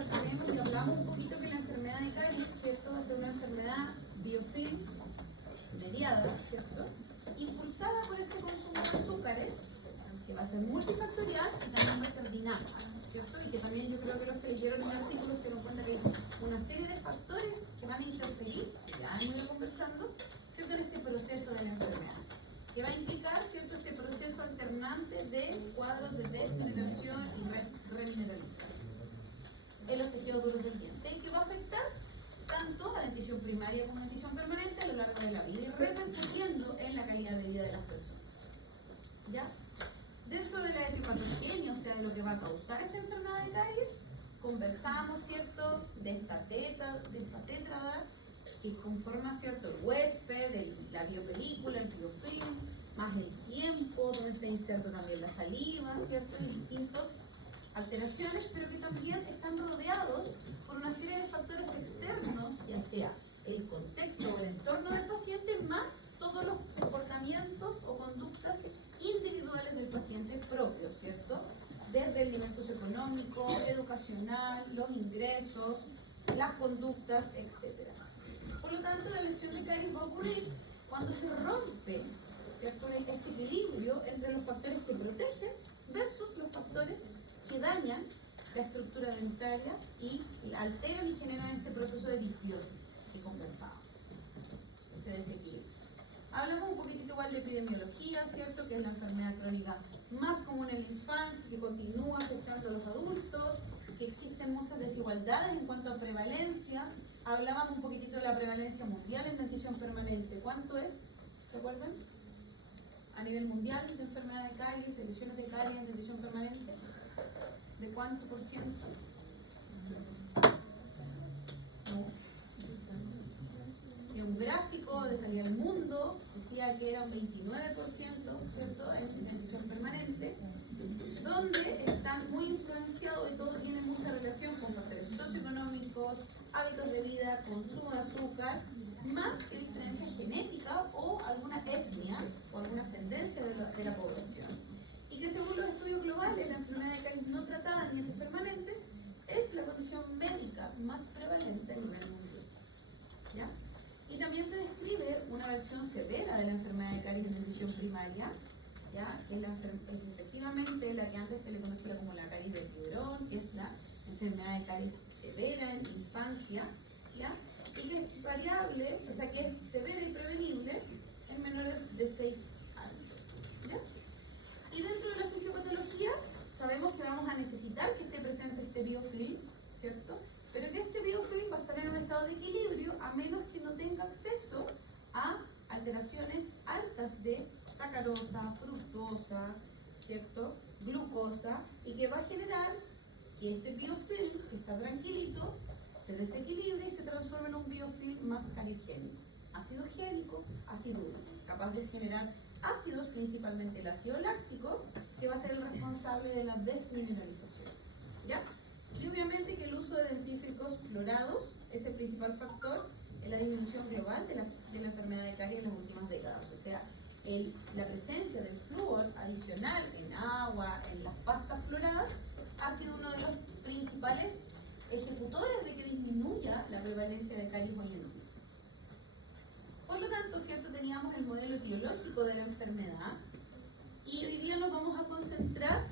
ya sabemos y hablamos un poquito que la enfermedad de caries, ¿cierto? Va a ser una enfermedad biofilm mediada, ¿cierto? Impulsada por este consumo de azúcares, que va a ser multifactorial y también va a ser dinámica, ¿cierto? Y que también yo creo que los que leyeron el artículo se dieron cuenta que hay una serie de factores que van a interferir, que ya hemos ido conversando, ¿cierto? En este proceso de la enfermedad, que va a implicar, ¿cierto?, este proceso alternante de cuadros de desmineralización y remineralización en los tejidos duros del diente, y que va a afectar tanto a dentición primaria como a dentición permanente a lo largo de la vida y repercutiendo en la calidad de vida de las personas. ¿Ya? Dentro de la etiopatogenia, o sea, de lo que va a causar esta enfermedad de caries, conversamos, ¿cierto?, de esta tétrada que conforma, ¿cierto?, el huésped, la biopelícula, el biofilm, más el tiempo, donde está inserto también la saliva, ¿cierto?, y distintas alteraciones, pero que también están rodeados por una serie de factores externos, ya sea el contexto o el entorno del paciente, más todos los comportamientos o conductas individuales del paciente propios, ¿cierto?, desde el nivel socioeconómico, educacional, los ingresos, las conductas, etc. Por lo tanto, la lesión de caries va a ocurrir cuando se rompe, ¿cierto?, este equilibrio entre los factores que protegen versus los factores que dañan la estructura dentaria y alteran y generan este proceso de disbiosis que conversamos, este desequilibrio. Hablamos un poquitito igual de epidemiología, ¿cierto?, que es la enfermedad crónica más común en la infancia, que continúa afectando a los adultos, que existen muchas desigualdades en cuanto a prevalencia. Hablábamos un poquitito de la prevalencia mundial en dentición permanente. ¿Cuánto es? ¿Recuerdan? A nivel mundial de enfermedad de caries, de lesiones de caries en dentición permanente. ¿De cuánto por ciento? No. Un gráfico de Salida al Mundo decía que era un 29%, ¿cierto?, en dentición permanente, donde están muy influenciados y todo tiene mucha relación con factores socioeconómicos, hábitos de vida, consumo de azúcar, más que diferencia genética o alguna etnia o alguna ascendencia de la población. Y que según los estudios globales, la enfermedad de caries no tratada en dientes permanentes es la condición médica más prevalente a nivel mundial. ¿Ya? Y también se describe una versión severa de la enfermedad de caries en dentición primaria, ¿ya?, que es efectivamente la que antes se le conocía como la caries de Tiburón, que es la enfermedad de caries severa en infancia, ¿ya?, y que es variable, o sea, que es severa y prevenible en menores de 6 años. ¿Ya? Y dentro de la fisiopatología sabemos que vamos a necesitar que esté presente este biofilm, ¿cierto?, pero que este biofilm va a estar en un estado de equilibrio a menos que no tenga acceso a alteraciones altas de sacarosa, fructosa, ¿cierto?, glucosa, y que va a generar que este biofilm, que está tranquilito, se desequilibre y se transforme en un biofilm más cariogénico, ácido génico, ácido úrico, capaz de generar ácidos, principalmente el ácido láctico, que va a ser el responsable de la desmineralización. ¿Ya? Y obviamente que el uso de dentífricos fluorados es el principal factor en la disminución global de la enfermedad de caries en las últimas décadas. O sea, la presencia del flúor adicional en agua, en las pastas fluoradas, ha sido uno de los principales ejecutores de que disminuya la prevalencia de caries hoy en día. Por lo tanto, ¿cierto?, teníamos el modelo etiológico de la enfermedad y hoy día nos vamos a concentrar.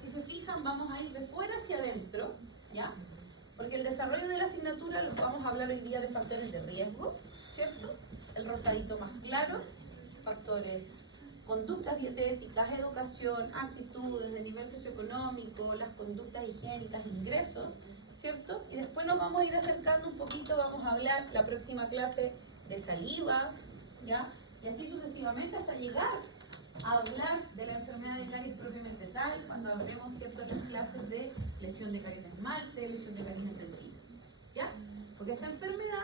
Si se fijan, vamos a ir de fuera hacia adentro, ¿ya? Porque el desarrollo de la asignatura lo vamos a hablar hoy día de factores de riesgo, ¿cierto? El rosadito más claro, factores, conductas dietéticas, educación, actitudes de nivel socioeconómico, las conductas higiénicas, ingresos, ¿cierto? Y después nos vamos a ir acercando un poquito, vamos a hablar la próxima clase de saliva, ¿ya? Y así sucesivamente hasta llegar a hablar de la enfermedad de caries propiamente tal, cuando hablemos, ¿cierto?, de las clases de lesión de caries de esmalte, lesión de caries dentina, ¿ya? Porque esta enfermedad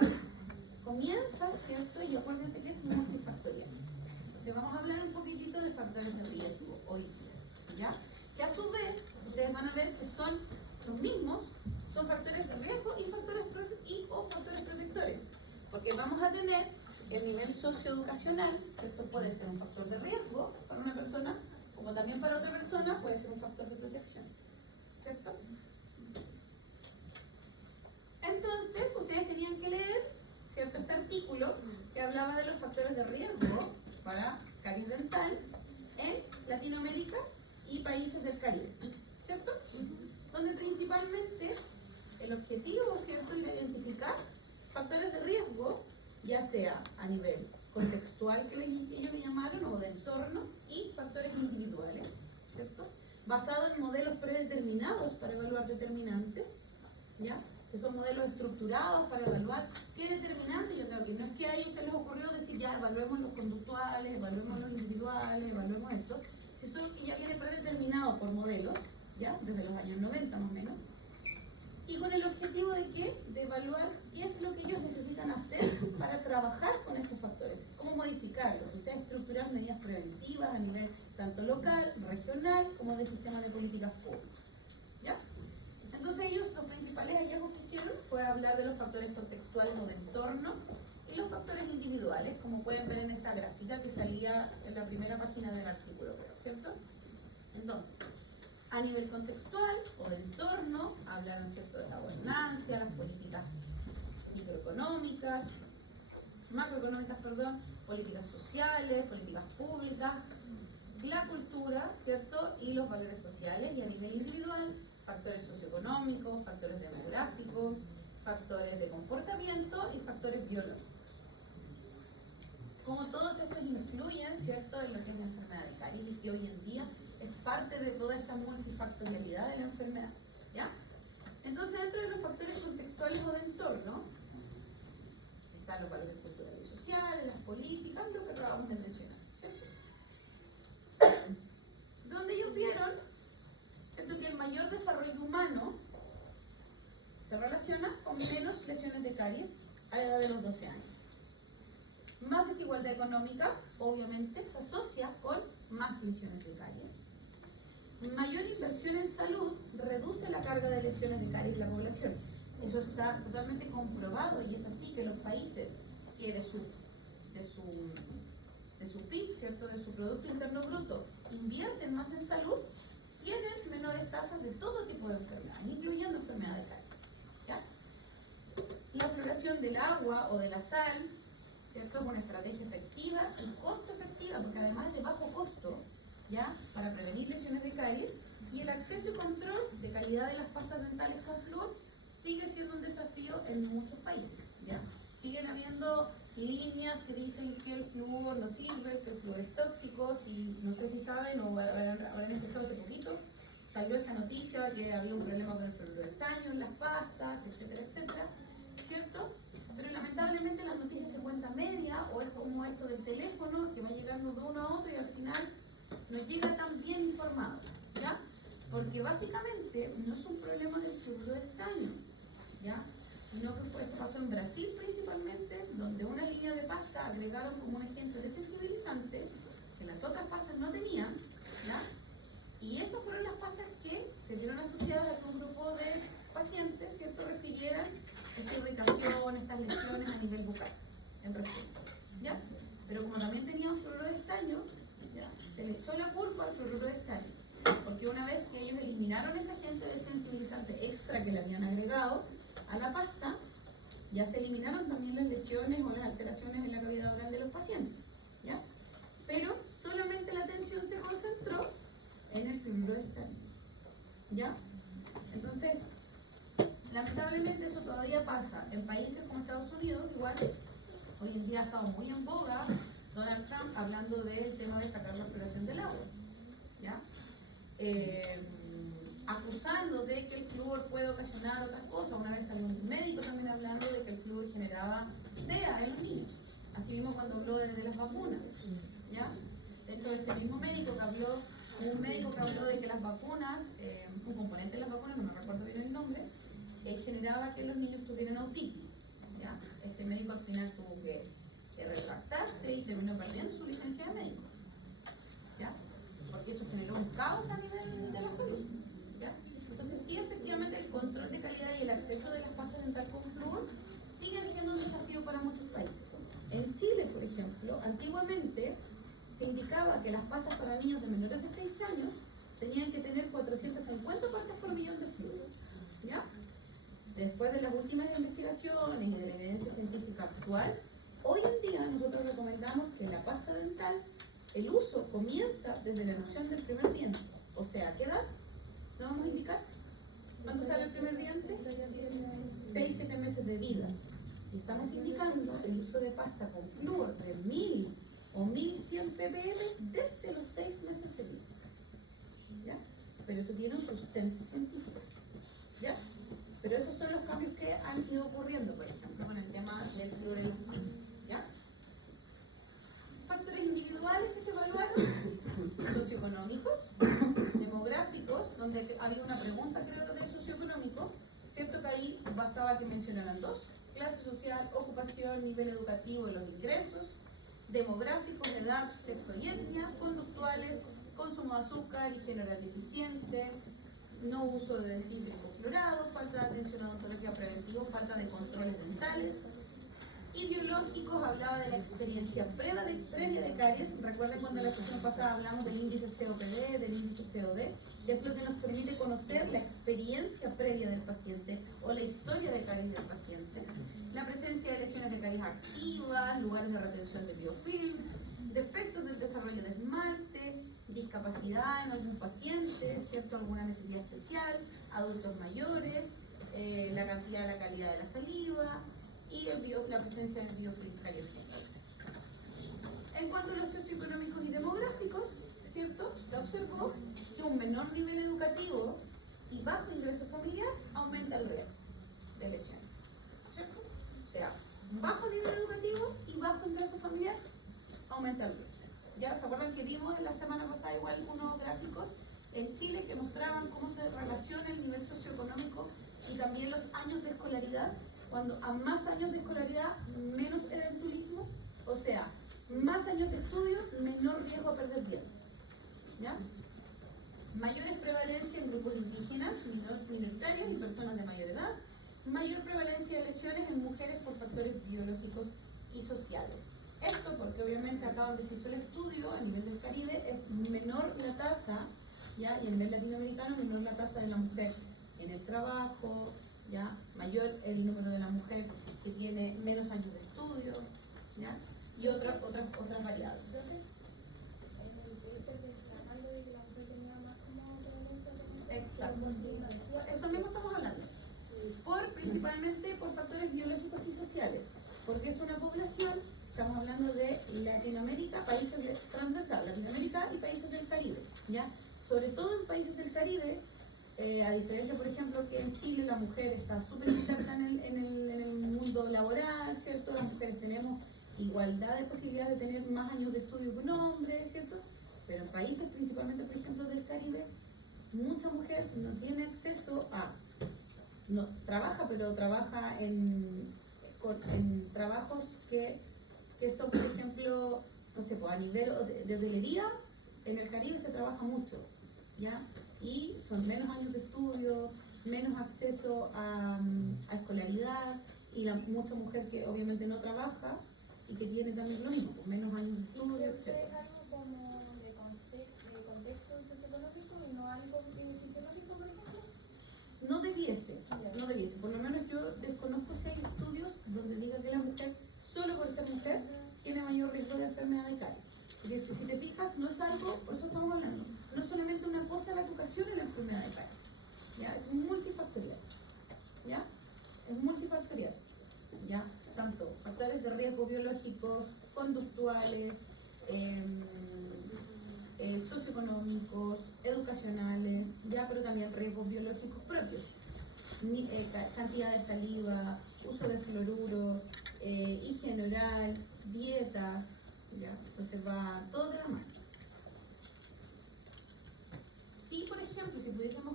comienza, ¿cierto?, y acuérdense que es multifactorial. Entonces vamos a hablar un poquitito de factores de riesgo hoy, ¿ya? Que a su vez, ustedes van a ver que son los mismos, son factores de riesgo y factores protectores, porque vamos a tener el nivel socioeducacional, ¿cierto? Puede ser un factor de riesgo para una persona, como también para otra persona puede ser un factor de protección, ¿cierto? de riesgo para caries dental en Latinoamérica y países del Caribe, ¿cierto? Donde principalmente el objetivo, ¿cierto?, era identificar factores de riesgo, ya sea a nivel contextual que ellos le llamaron, o de entorno, y factores individuales, ¿cierto?, basado en modelos predeterminados para evaluar determinantes, ¿ya?, que son modelos estructurados para evaluar qué determinante. Yo creo que no es que a ellos se les ocurrió decir ya evaluemos los conductuales, evaluemos los individuales, evaluemos esto, si son que ya viene predeterminado por modelos, ya desde los años 90 más o menos, y con el objetivo de qué, de evaluar qué es lo que ellos necesitan hacer para trabajar con estos factores, cómo modificarlos, o sea, estructurar medidas preventivas a nivel tanto local, regional, como de sistemas de políticas públicas, ¿ya? Entonces ellos, los principales hallazgos que hicieron fue hablar de los factores contextuales o de entorno y los factores individuales, como pueden ver en esa gráfica que salía en la primera página del artículo, ¿cierto? Entonces, a nivel contextual o de entorno, hablaron, ¿cierto?, de la gobernanza, las políticas macroeconómicas, políticas sociales, políticas públicas, la cultura, ¿cierto?, y los valores sociales, y a nivel individual, factores socioeconómicos, factores demográficos, factores de comportamiento y factores biológicos. Como todos estos influyen, ¿cierto?, en lo que es la enfermedad de caries, y que hoy en día es parte de toda esta multifactorialidad de la enfermedad, ¿ya? Entonces, dentro de los factores contextuales o de entorno, están los valores culturales y sociales, las políticas, lo que acabamos de mencionar, ¿cierto? Donde ellos vieron, ¿cierto?, que el mayor desarrollo humano se relaciona con menos lesiones de caries a la edad de los 12 años. Más desigualdad económica, obviamente, se asocia con más lesiones de caries. Mayor inversión en salud reduce la carga de lesiones de caries en la población. Eso está totalmente comprobado, y es así que los países que de su PIB, ¿cierto?, de su Producto Interno Bruto, invierten más en salud, tienen menores tasas de todo tipo de enfermedades, incluyendo enfermedades de caries, ¿ya? La floración del agua o de la sal, ¿cierto?, es una estrategia efectiva y costo efectiva, porque además de bajo costo, ¿ya?, para prevenir lesiones de caries, y el acceso y control de calidad de las pastas dentales con flúor sigue siendo un desafío en muchos países, ¿ya? Siguen habiendo líneas que dicen que el flúor no sirve, que el flúor es tóxico. Si, no sé si saben o habrán escuchado hace poquito, salió esta noticia que había un problema con el fluoruro de estaño en las pastas, etcétera, etcétera, ¿cierto? Pero lamentablemente las noticias se cuentan media, o es como esto del teléfono que va llegando de uno a otro y al final no llega tan bien informado, ¿ya? Porque básicamente no es un problema del fluoruro de estaño, ¿ya?, sino que esto pasó en Brasil principalmente, donde una línea de pasta agregaron como un agente desensibilizante que las otras pastas no tenían, ¿ya? Y esas fueron las pastas que se vieron asociadas a que un grupo de pacientes, ¿cierto?, refirieran esta irritación, estas lesiones a nivel bucal, en resumen, ¿ya? Pero como también tenían fluoruro de estaño, ¿ya?, se le echó la culpa al fluoruro de estaño, porque una vez que ellos eliminaron ese agente desensibilizante extra que le habían agregado a la pasta, ya se eliminaron también las lesiones o las alteraciones en la cavidad oral de los pacientes, ¿ya? Pero solamente la atención se concentró en el fluoruro de estaño, ¿ya? Entonces, lamentablemente eso todavía pasa en países como Estados Unidos. Igual, hoy en día ha estado muy en boga Donald Trump hablando del tema de sacar la fluoración del agua, ¿ya? Acusando de que el flúor puede ocasionar otras cosas. Una vez salió un médico también hablando de que el flúor generaba TEA en los niños. Así mismo cuando habló de las vacunas, ¿ya? De hecho, este mismo médico que habló, un médico que habló de que las vacunas, un componente de las vacunas, no me recuerdo bien el nombre, generaba que los niños tuvieran autismo, ¿ya? Este médico al final tuvo que retractarse y terminó perdiendo su licencia de médico, ¿ya? Porque eso generó un caos a nivel de la salud, ¿ya? Entonces sí, efectivamente, el control de calidad y el acceso de las pastas dentales con flúor siguen siendo un desafío para muchos países. En Chile, por ejemplo, antiguamente se indicaba que las pastas para niños de menores de 6 años tenían que tener 450 partes por millón de flúor, ¿ya? Después de las últimas investigaciones y de la evidencia científica actual, hoy en día nosotros recomendamos que la pasta dental, el uso comienza desde la erupción del primer diente. O sea, ¿qué edad? ¿No vamos a indicar? ¿Cuándo sale el primer diente? 6-7 meses de vida. Y estamos indicando el uso de pasta con flúor de 1000 o 1100 ppm desde los 6 meses de vida. ¿Ya? Pero eso tiene un sustento científico. ¿Ya? Pero esos son los cambios que han ido ocurriendo, por ejemplo, con el tema del flúor en los niños. ¿Ya? Factores individuales que se evaluaron, socioeconómicos, demográficos, donde había una pregunta, creo, de socioeconómico, cierto que ahí bastaba que mencionaran dos: clase social, ocupación, nivel educativo de los ingresos, demográficos, edad, sexo y etnia, conductuales, consumo de azúcar y general deficiente, no uso de dentífrico fluorado, falta de atención odontológica preventiva, falta de controles dentales. Y biológicos, hablaba de la experiencia previa de caries. Recuerden cuando en la sesión pasada hablamos del índice COPD, del índice COD, que es lo que nos permite conocer la experiencia previa del paciente o la historia de caries del paciente. La presencia de lesiones de caries activas, lugares de retención de biofilm, defectos del desarrollo de esmalte, discapacidad en algún paciente, ¿cierto? Alguna necesidad especial, adultos mayores, la cantidad, la calidad de la saliva y la presencia del biofilm caliente. En cuanto a los socioeconómicos y demográficos, ¿cierto? Se observó que un menor nivel educativo y bajo ingreso familiar aumenta el riesgo de lesiones, ¿cierto? O sea, bajo nivel educativo y bajo ingreso familiar aumenta el riesgo. Ya se acuerdan que vimos en la semana pasada igual unos gráficos en Chile que mostraban cómo se relaciona el nivel socioeconómico y también los años de escolaridad. Cuando a más años de escolaridad, menos edentulismo, o sea, más años de estudio, menor riesgo a perder dientes. ¿Ya? Mayores prevalencia en grupos indígenas, minoritarios y personas de mayor edad. Mayor prevalencia de lesiones en mujeres por factores biológicos y sociales. Esto porque obviamente acá donde se hizo el estudio a nivel del Caribe es menor la tasa, ¿ya? Y a nivel latinoamericano menor la tasa de la mujer en el trabajo, ¿ya? Mayor el número de la mujer que tiene menos años de estudio, ¿ya? Y otras variables. Exacto. Eso mismo estamos hablando. Principalmente por factores biológicos y sociales, porque es una población, estamos hablando de Latinoamérica, países transversal, Latinoamérica y países del Caribe, ¿ya? Sobre todo en países del Caribe, a diferencia, por ejemplo, que en Chile la mujer está súper inserta en el mundo laboral, ¿cierto? Las mujeres tenemos igualdad de posibilidades de tener más años de estudio que un hombre, ¿cierto? Pero en países principalmente, por ejemplo, del Caribe, mucha mujer no tiene acceso a, no trabaja, pero trabaja en trabajos que son, por ejemplo, no sé, pues a nivel de hotelería, en el Caribe se trabaja mucho, ¿ya? Y son menos años de estudio, menos acceso a escolaridad, y mucha mujer que obviamente no trabaja y que tiene también lo mismo, pues menos años de estudio, etc. ¿Es algo como de contexto socioeconómico y no algo fisiológico, por ejemplo? No debiese, por lo menos yo desconozco si hay estudios donde diga que la mujer, solo por ser mujer, tiene mayor riesgo de enfermedad de caries. Porque si te fijas, no es algo, por eso estamos hablando, no es solamente una cosa la educación en la enfermedad de caries, ¿ya? Es multifactorial, ¿ya? Es multifactorial, ¿ya? Tanto factores de riesgo biológicos, conductuales, socioeconómicos, educacionales, ¿ya? Pero también riesgos biológicos propios, cantidad de saliva, uso de fluoruros, higiene oral, dieta, ¿ya? Entonces va todo de la mano. Si, por ejemplo, si pudiésemos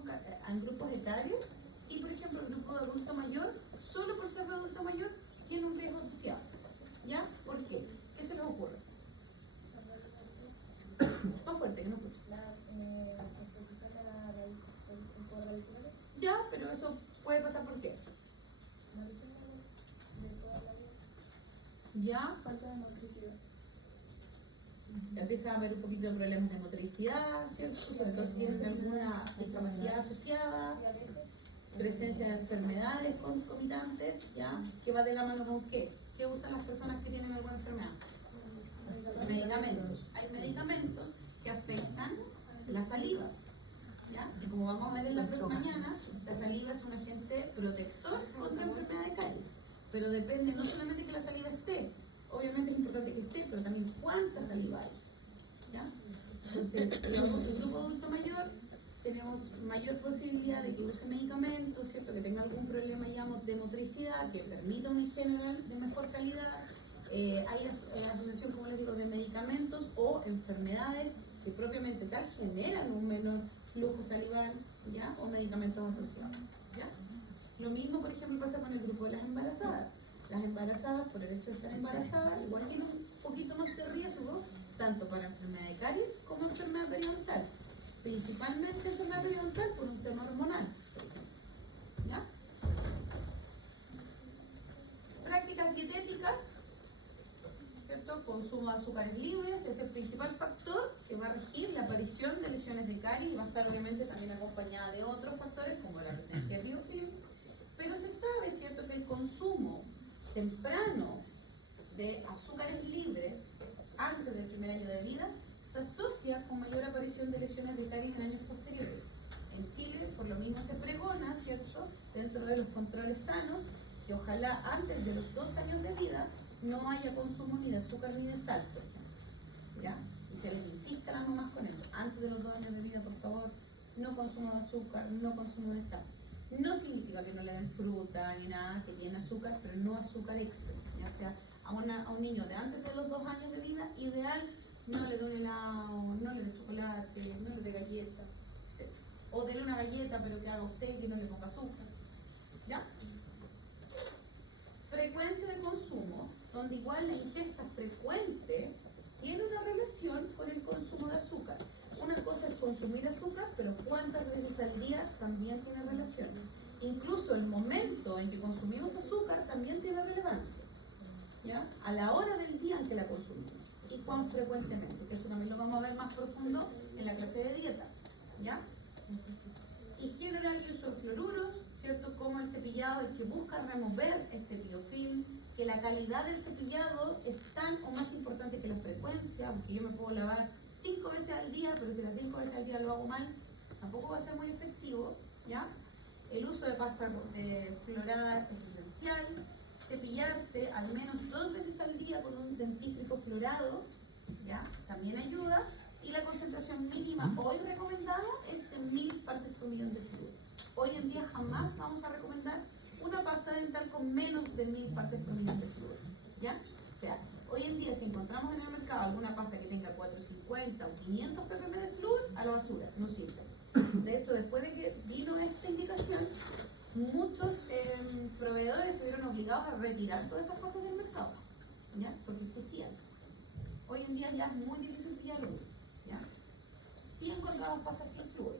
en grupos etarios, si, por ejemplo, el grupo de adulto mayor, solo por ser de adulto mayor, tiene un riesgo asociado, ¿ya? ¿Por qué? ¿Qué se les ocurre? Más fuerte, que no escucho. La exposición de la radiculares. Ya, pero eso puede pasar ¿por qué? Ya, Falta de motricidad. empieza a haber un poquito de problemas de motricidad, ¿cierto? Sobre todo si tienen alguna discapacidad asociada, Diabetes. presencia de enfermedades concomitantes, ¿ya? Que va de la mano con qué? ¿Qué usan las personas que tienen alguna enfermedad? Medicamentos. Hay medicamentos que afectan la saliva, ¿ya? Y como vamos a ver en la próxima mañana, la saliva es un agente protector contra enfermedad de caries. Pero depende no solamente que la saliva esté, obviamente es importante que esté, pero también cuánta saliva hay, ¿ya? Entonces, digamos, el grupo adulto mayor tenemos mayor posibilidad de que use medicamentos, ¿cierto? Que tenga algún problema, digamos, de motricidad, que permita una higiene oral de mejor calidad. Hay asociación, como les digo, de medicamentos o enfermedades que propiamente tal generan un menor flujo salival, ¿ya? O medicamentos asociados, ¿ya? Lo mismo, por ejemplo, pasa con el grupo de las embarazadas. Las embarazadas, por el hecho de estar embarazadas, igual tienen un poquito más de riesgo, tanto para enfermedad de caries como enfermedad periodontal. Principalmente enfermedad periodontal por un tema hormonal, ¿ya? Prácticas dietéticas, ¿cierto? Consumo de azúcares libres es el principal factor que va a regir la aparición de lesiones de caries y va a estar obviamente también acompañada de otros factores como la presencia de biofilm. Pero se sabe, ¿cierto?, que el consumo temprano de azúcares libres antes del primer año de vida se asocia con mayor aparición de lesiones de caries en años posteriores. En Chile, por lo mismo se pregona, ¿cierto?, dentro de los controles sanos, que ojalá antes de los 2 años de vida no haya consumo ni de azúcar ni de sal, por ejemplo, ¿ya? Y se les insiste a las mamás con eso. Antes de los 2 años de vida, por favor, no consumo de azúcar, no consumo de sal. No significa que no le den fruta ni nada que tiene azúcar, pero no azúcar extra, ¿ya? O sea, a un niño de antes de los 2 años de vida, ideal, no le dé un helado, no le dé chocolate, no le dé galleta, etc. O déle una galleta, pero que haga usted que no le ponga azúcar, ¿ya? Frecuencia de consumo, donde igual la ingesta frecuente tiene una relación con el consumo de azúcar. Una cosa es consumir azúcar, pero cuántas veces al día también tiene relación. Incluso el momento en que consumimos azúcar también tiene relevancia, ¿ya? A la hora del día en que la consumimos y cuán frecuentemente, que eso también lo vamos a ver más profundo en la clase de dieta, ¿ya? Higiene oral y uso de fluoruros, ¿cierto? Como el cepillado es que busca remover este biofilm, que la calidad del cepillado es tan o más importante que la frecuencia, aunque yo me puedo lavar 5 veces al día, pero si las 5 veces al día lo hago mal, tampoco va a ser muy efectivo, ¿ya? El uso de pasta florada es esencial. Cepillarse al menos 2 veces al día con un dentífrico fluorado, ¿ya? También ayuda. Y la concentración mínima hoy recomendada es de 1000 partes por millón de flúor. Hoy en día jamás vamos a recomendar una pasta dental con menos de 1000 partes por millón de flúor, ¿ya? O sea, hoy en día si encontramos en el mercado alguna pasta que tenga 450 o 500 ppm de flúor, a la basura, no sirve. De hecho, después de que vino esta indicación, muchos proveedores se vieron obligados a retirar todas esas pastas del mercado, ¿ya? Porque existían. Hoy en día ya es muy difícil pillarlo, ¿ya? Sí encontramos pastas sin flúor,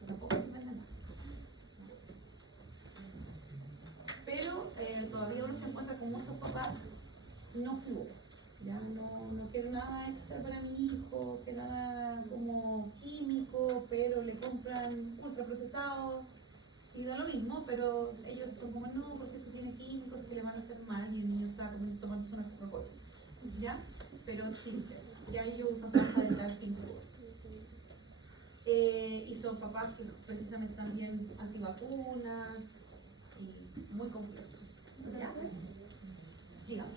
pero tampoco se venden más. Pero todavía uno se encuentra con muchos papás no flúor, ya no quiero nada extra para mi hijo, que nada como químico, pero le compran ultraprocesado y da lo mismo, pero ellos son como no, porque eso tiene químicos que le van a hacer mal y el niño está tomando una Coca-Cola, ¿ya? Pero existe, ya ellos usan pasta dental sin flúor. Y son papás que precisamente también antivacunas y muy complejos, ¿ya? Dígame.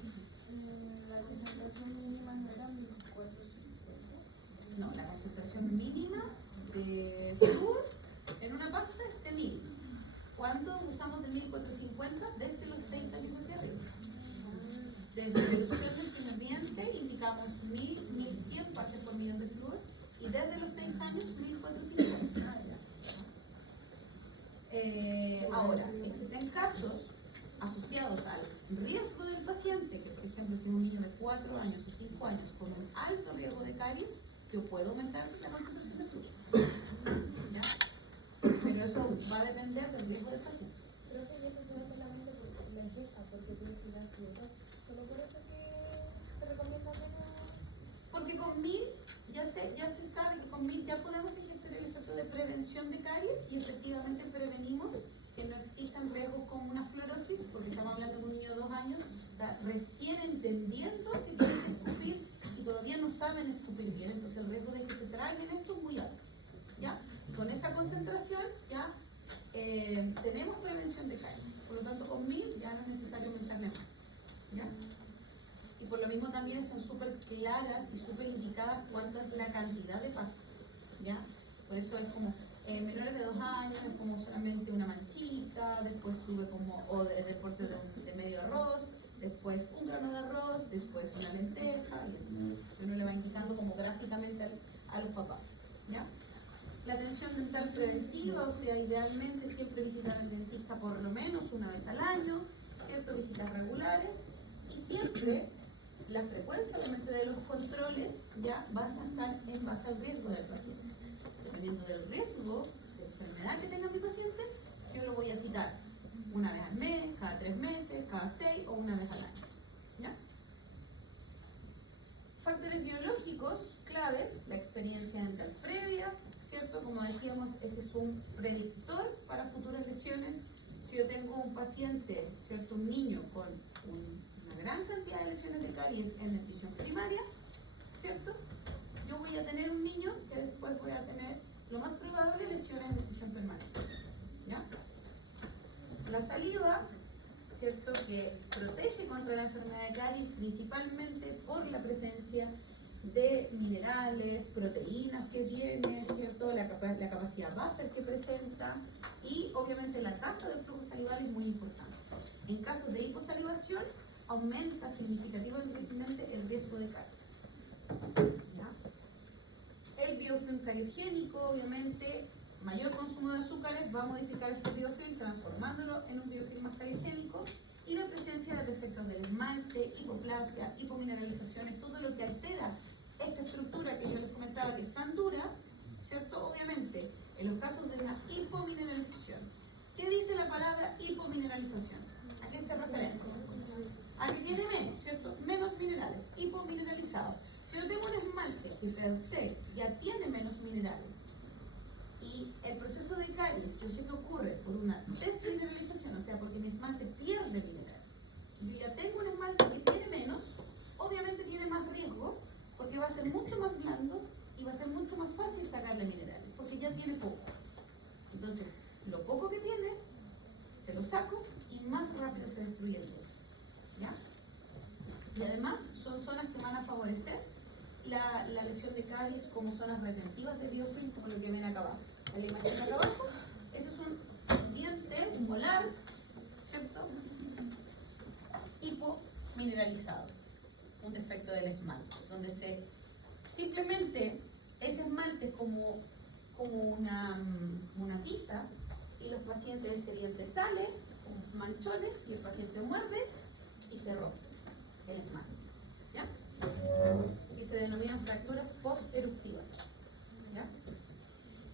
La concentración mínima no era 1450. No, la concentración mínima de flúor en una pasta es de 1000. ¿Cuándo usamos de 1450? Desde los 6 años hacia arriba. Desde la erupción del primer diente indicamos 1000, 1100 partes por millón de flúor y desde los 6 años 1450. Ahora, existen casos asociados al riesgo del paciente, que por ejemplo si es un niño de 4 años o 5 años con un alto riesgo de caries, yo puedo aumentar la concentración de flúor, ¿ya? Pero eso va a depender del riesgo del paciente. Creo que eso no es solamente por la ingesta, porque puede tirar fibras. Solo por eso que se recomienda menos. Porque con 1000 ya se sabe que con 1000 ya podemos ejercer el efecto de prevención de caries y efectivamente prevenimos que no existan riesgos como una fluorosis, porque estamos hablando de un niño de 2 años, está recién entendiendo que tienen que escupir y todavía no saben escupir bien, entonces el riesgo de que se traguen esto es muy alto. ¿Ya? Con esa concentración ya tenemos prevención de caries. Por lo tanto, con 1000 ya no es necesario aumentarle más. ¿Ya? Y por lo mismo también están súper claras y súper indicadas cuánta es la cantidad de pasta. ¿Ya? Por eso es como menores de 2 años, es como solamente una manchita, después sube como, o de porte de medio arroz, después un grano de arroz, después una lenteja, y así. Uno le va indicando como gráficamente a los papás. ¿Ya? La atención dental preventiva, o sea, idealmente siempre visitar al dentista por lo menos una vez al año, ¿cierto? Visitas regulares, y siempre la frecuencia obviamente de los controles ya va a estar en base al riesgo del paciente. Dependiendo del riesgo de enfermedad que tenga mi paciente, yo lo voy a citar una vez al mes, cada 3 meses, cada 6 o una vez al año. ¿Ya? Factores biológicos claves, la experiencia dental previa, ¿cierto? Como decíamos, ese es un predictor para futuras lesiones. Si yo tengo un paciente, ¿cierto? Un niño con una gran cantidad de lesiones de caries en dentición primaria, ¿cierto? Yo voy a tener un niño que después voy a tener, lo más probable, lesiones en dentición permanente. ¿Ya? La saliva, ¿cierto? Que protege contra la enfermedad de caries principalmente por la presencia de minerales, proteínas que tiene, ¿cierto? La capacidad buffer que presenta y obviamente la tasa de flujo salival es muy importante. En casos de hiposalivación aumenta significativamente el riesgo de caries. ¿Ya? El biofilm caliogénico, obviamente, mayor consumo de azúcares va a modificar este biofilm transformándolo en un biofilm más caliogénico, y la presencia de defectos del esmalte, hipoplasia, hipomineralizaciones, todo lo que altera esta estructura que yo les comentaba que es tan dura, ¿cierto? Obviamente, en los casos de una hipomineralización. ¿Qué dice la palabra hipomineralización? ¿A qué se referencia? A que tiene menos, ¿cierto? Menos minerales, hipomineralizado. Si yo tengo un esmalte que per se ya tiene menos minerales y el proceso de caries, yo sé que ocurre por una desmineralización, o sea, porque mi esmalte pierde minerales. Y yo ya tengo un esmalte que tiene menos, obviamente tiene más riesgo, porque va a ser mucho más blando y va a ser mucho más fácil sacarle minerales, porque ya tiene poco. Entonces, lo poco que tiene, se lo saco y más rápido se destruye el riesgo. ¿Ya? Y además, son zonas que van a favorecer la lesión de caries como zonas retentivas de biofilm, como lo que ven acá abajo. En la imagen de acá abajo, ese es un diente, un molar, ¿cierto? Hipomineralizado, un defecto del esmalte, donde simplemente ese esmalte es como una tiza, y los pacientes, ese diente sale con manchones y el paciente muerde y se rompe el esmalte. ¿Ya? Y se denominan fracturas post-eruptivas. ¿Ya?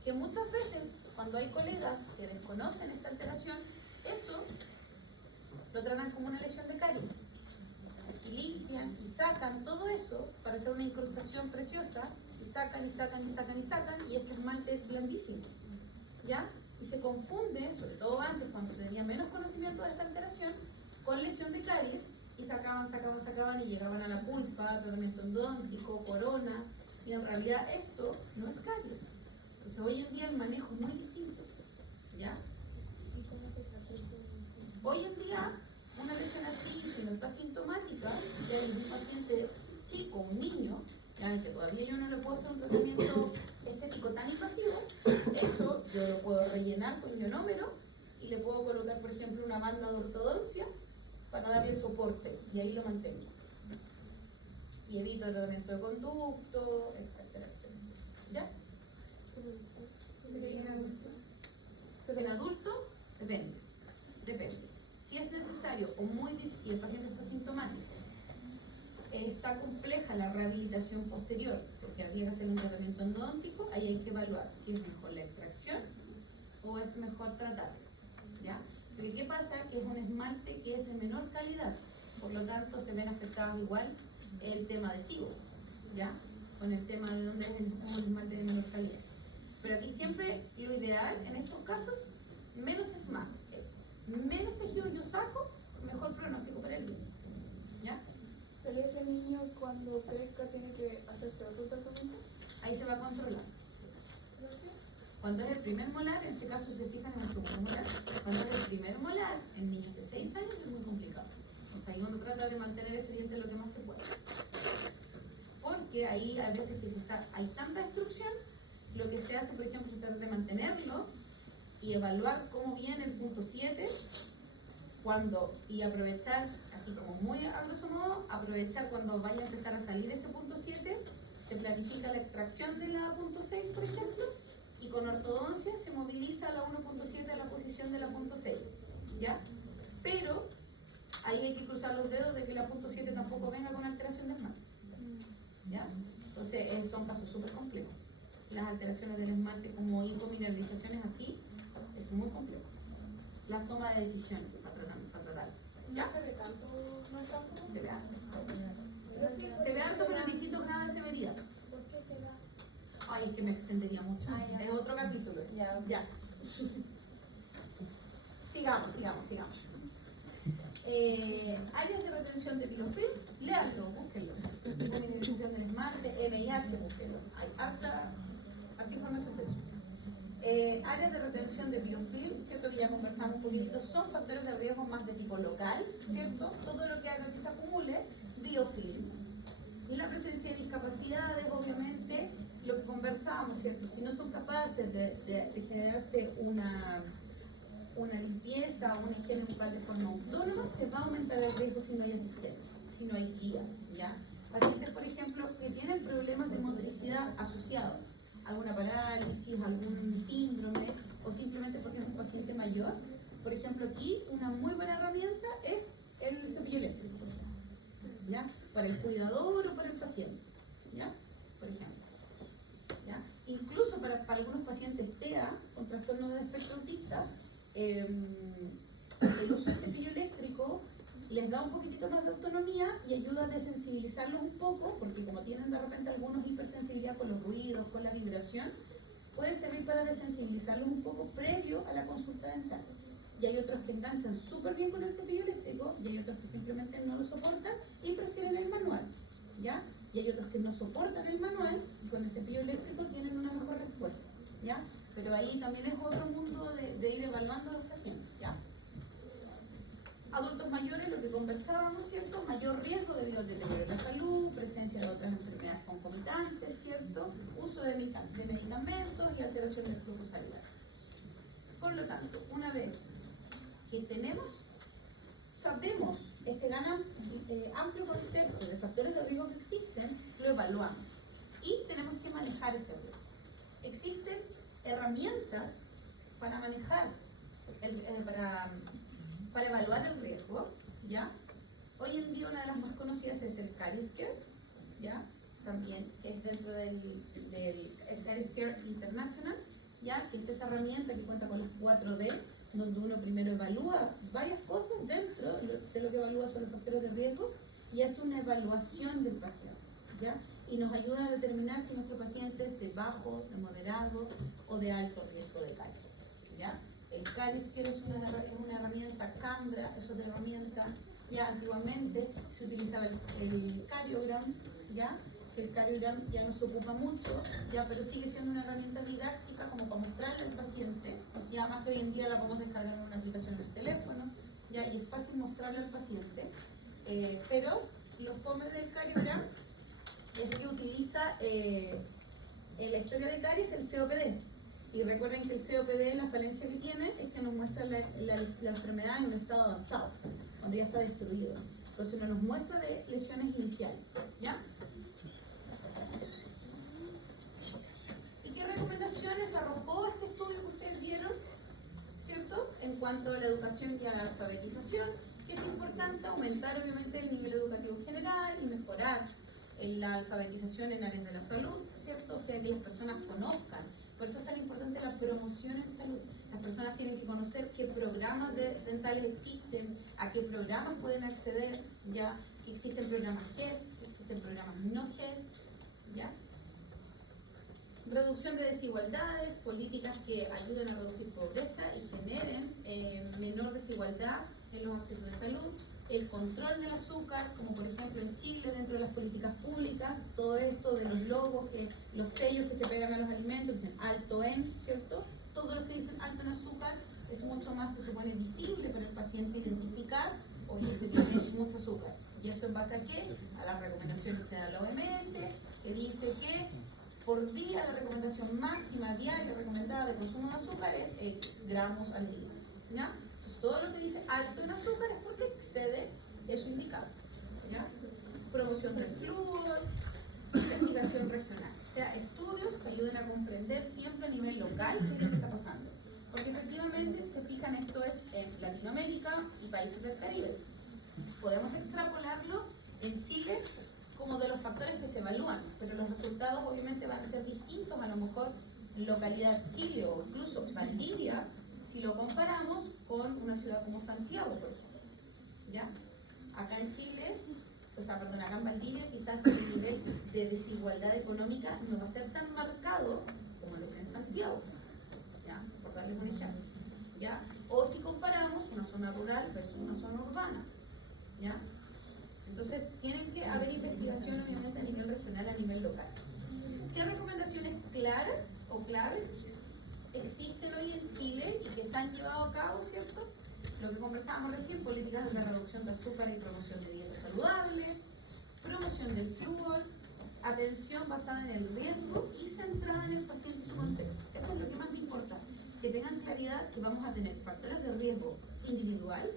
Que muchas veces, cuando hay colegas que desconocen esta alteración, eso lo tratan como una lesión de caries. Y limpian y sacan todo eso para hacer una incrustación preciosa, y sacan y sacan y sacan y sacan, y este esmalte es blandísimo. ¿Ya? Y se confunde, sobre todo antes, cuando se tenía menos conocimiento de esta alteración, con lesión de caries, y sacaban y llegaban a la pulpa, tratamiento endodóntico, corona, y en realidad esto no es caries. Entonces hoy en día el manejo es muy distinto. ¿Ya? Hoy en día una lesión así, si no está sintomática, ya hay un paciente chico, un niño, ya el que todavía yo no le puedo hacer un tratamiento estético tan invasivo, eso yo lo puedo rellenar con ionómero y le puedo colocar, por ejemplo, una banda de ortodoncia para darle soporte, y ahí lo mantengo. Y evito el tratamiento de conducto, etcétera, etcétera. ¿Ya? En adultos, depende. Si es necesario o muy difícil y el paciente está sintomático, está compleja la rehabilitación posterior, porque habría que hacer un tratamiento endodóntico, ahí hay que evaluar si es mejor la extracción o es mejor tratarlo. ¿Ya? Porque ¿qué pasa? Que es un esmalte que es de menor calidad, por lo tanto se ven afectados igual el tema adhesivo, ¿ya? Con el tema de dónde es un esmalte de menor calidad. Pero aquí siempre lo ideal en estos casos, menos es más, es menos tejido yo saco, mejor pronóstico para el diente. cuando crezca tiene que hacerse otro tratamiento? Ahí se va a controlar. ¿Por qué? Cuando es el primer molar, en este caso se fijan en el segundo molar, cuando es el primer molar, en niños de 6 años es muy complicado. O sea, ahí uno trata de mantener ese diente lo que más se puede. Porque ahí a veces que hay tanta destrucción, lo que se hace, por ejemplo, es tratar de mantenerlo y evaluar cómo viene el punto 7 y aprovechar, así como muy a grosso modo, aprovechar cuando vaya a empezar a salir ese punto 7, se planifica la extracción de la punto 6, por ejemplo, y con ortodoncia se moviliza la 1.7 a la posición de la punto 6, ¿ya? Pero ahí hay que cruzar los dedos de que la punto 7 tampoco venga con alteración del esmalte, ¿ya? Entonces son casos súper complejos. Las alteraciones del esmalte como hipomineralizaciones así, es muy complejo. La toma de decisiones para tratar. ¿Ya? ¿No se ve tanto? ¿No es tanto? Se ve harto. Se ve harto, pero en distintos grados de severidad. ¿Por qué se da? Ay, es que me extendería mucho. Ah, ya. Es otro capítulo. Ya. Ya. Sigamos. Áreas de retención de biofilm, léanlo, búsquenlo. Retención del esmalte, MIH, búsquenlo. Hay harta información de eso. Áreas de retención de biofilm, ¿cierto? Que ya conversamos un poquito, son factores de riesgo más de tipo local, ¿cierto? Todo lo que haga que se acumule biofilm. Y la presencia de discapacidades, obviamente, lo que conversábamos, ¿cierto? Si no son capaces de generarse una limpieza o una higiene bucal de forma autónoma, se va a aumentar el riesgo si no hay asistencia, si no hay guía, ¿ya? Pacientes, por ejemplo, que tienen problemas de motricidad asociados, alguna parálisis, algún síndrome, o simplemente porque es un paciente mayor. Por ejemplo, aquí una muy buena herramienta es el cepillo eléctrico, por ejemplo, ¿ya? Para el cuidador o para el paciente, ¿ya? Por ejemplo, ¿ya? Incluso para algunos pacientes TEA, con trastorno de espectro autista, el uso del cepillo eléctrico les da un poquitito más de autonomía y ayuda a desensibilizarlos un poco, porque como tienen de repente algunos hipersensibilidad con los ruidos, con la vibración, puede servir para desensibilizarlos un poco previo a la consulta dental. Y hay otros que enganchan súper bien con el cepillo eléctrico, y hay otros que simplemente no lo soportan y prefieren el manual, ¿ya? Y hay otros que no soportan el manual y con el cepillo eléctrico tienen una mejor respuesta, ¿ya? Pero ahí también es otro mundo de ir evaluando a los pacientes, ¿ya? Adultos mayores, lo que conversábamos, ¿cierto? Mayor riesgo debido al deterioro de la salud, presencia de otras enfermedades concomitantes, ¿cierto? Uso de medicamentos y alteración del flujo salivar. Por lo tanto, una vez que sabemos este gran amplio concepto de factores de riesgo que existen, lo evaluamos y tenemos que manejar ese riesgo. Existen herramientas para manejar para evaluar el riesgo, ¿ya? Hoy en día una de las más conocidas es el Caries Care, ¿ya? También, que es dentro del Caries Care International, ¿ya? Que es esa herramienta que cuenta con las 4D, donde uno primero evalúa varias cosas dentro, lo que evalúa son los factores de riesgo, y hace una evaluación del paciente, ¿ya? Y nos ayuda a determinar si nuestro paciente es de bajo, de moderado o de alto riesgo de caries, ¿ya? El Caries Care es una herramienta, Cambra es otra herramienta. Ya antiguamente se utilizaba el Cariogram, ¿ya? El Cariogram ya no se ocupa mucho, ¿ya? Pero sigue siendo una herramienta didáctica como para mostrarle al paciente, y además que hoy en día la podemos descargar en una aplicación en el teléfono, ¿ya? Y es fácil mostrarle al paciente, pero los fomes del Cariogram es que utiliza en la historia de caries el COPD. Y recuerden que el COPD, la falencia que tiene es que nos muestra la enfermedad en un estado avanzado, cuando ya está destruido. Entonces no nos muestra de lesiones iniciales, ¿ya? ¿Y qué recomendaciones arrojó este estudio que ustedes vieron? ¿Cierto? En cuanto a la educación y a la alfabetización, que es importante aumentar obviamente el nivel educativo general y mejorar en la alfabetización en áreas de la salud, ¿cierto? O sea, que las personas conozcan. Por eso es tan importante la promoción en salud. Las personas tienen que conocer qué programas dentales existen, a qué programas pueden acceder, ya que existen programas GES, que existen programas no GES, ¿ya? Reducción de desigualdades, políticas que ayuden a reducir pobreza y generen menor desigualdad en los accesos de salud, el control del azúcar, como por ejemplo en Chile, dentro de las políticas públicas, todo esto de los logos, los sellos que se pegan a los alimentos, dicen alto en, ¿cierto? Todo lo que dicen alto en azúcar es mucho más, se supone, visible para el paciente identificar, oye, este tiene mucho azúcar. ¿Y eso en base a qué? A las recomendaciones que da la OMS, que dice que por día la recomendación máxima diaria recomendada de consumo de azúcar es X gramos al día. ¿Ya? Entonces, todo lo que dice alto en azúcar es porque excede eso indicado. ¿Ya? Promoción del flúor, investigación regional. O sea, estudios que ayuden a comprender siempre a nivel local qué es lo que está pasando. Porque efectivamente, si se fijan, esto es en Latinoamérica y países del Caribe. Podemos extrapolarlo en Chile como de los factores que se evalúan, pero los resultados obviamente van a ser distintos, a lo mejor localidad Chile o incluso Valdivia, si lo comparamos con una ciudad como Santiago, por ejemplo. ¿Ya? Acá en Chile, acá en Valdivia, quizás el nivel de desigualdad económica no va a ser tan marcado como lo es en Santiago, ¿ya? Por darles un ejemplo, ¿ya? O si comparamos una zona rural versus una zona urbana, ¿ya? Entonces, tienen que haber investigación obviamente a nivel regional, a nivel local. ¿Qué recomendaciones claras o claves existen hoy en Chile y que se han llevado a cabo, ¿cierto? Lo que conversábamos recién, políticas de reducción de azúcar y promoción de dieta saludable, promoción del flúor, atención basada en el riesgo y centrada en el paciente y su contexto. Esto es lo que más me importa, que tengan claridad que vamos a tener factores de riesgo individual,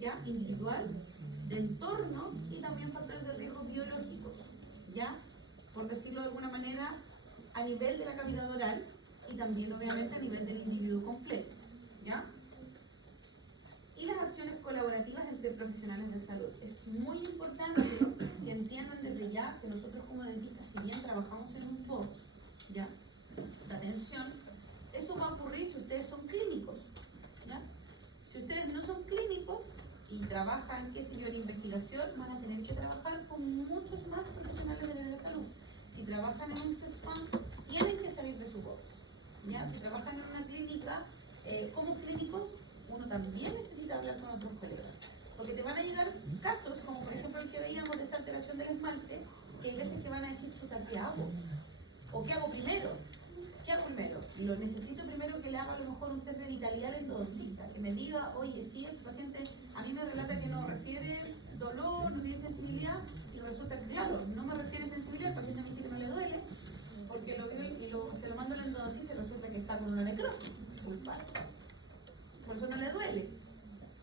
¿ya? Individual, de entorno y también factores de riesgo biológicos, ¿ya? Por decirlo de alguna manera, a nivel de la cavidad oral y también obviamente a nivel del individuo completo, ¿ya? Y las acciones colaborativas entre profesionales de salud. Es muy importante que entiendan desde ya que nosotros como dentistas, si bien trabajamos en un box, ¿ya? La atención, eso va a ocurrir si ustedes son clínicos, ¿ya? Si ustedes no son clínicos y trabajan, qué sé yo, en investigación, van a tener que trabajar con muchos más profesionales de la salud. Si trabajan en un CESFAM, tienen que salir de su box, ¿ya? Si trabajan en una clínica, como clínicos, uno también necesita hablar con otros colegas. Porque te van a llegar casos, como por ejemplo el que veíamos de esa alteración del esmalte, que hay veces que van a decir, chuta, ¿qué hago? ¿O qué hago primero? ¿Qué hago primero? Lo necesito primero que le haga a lo mejor un test de vitalidad al endodoncista, que me diga, oye, sí, este paciente a mí me relata que no refiere dolor, no tiene sensibilidad, y resulta que, claro, no me refiere sensibilidad, el paciente me dice que no le duele, porque lo vio y se lo mando al endodoncista y resulta que está con una necrosis pulpar. Por eso no le duele,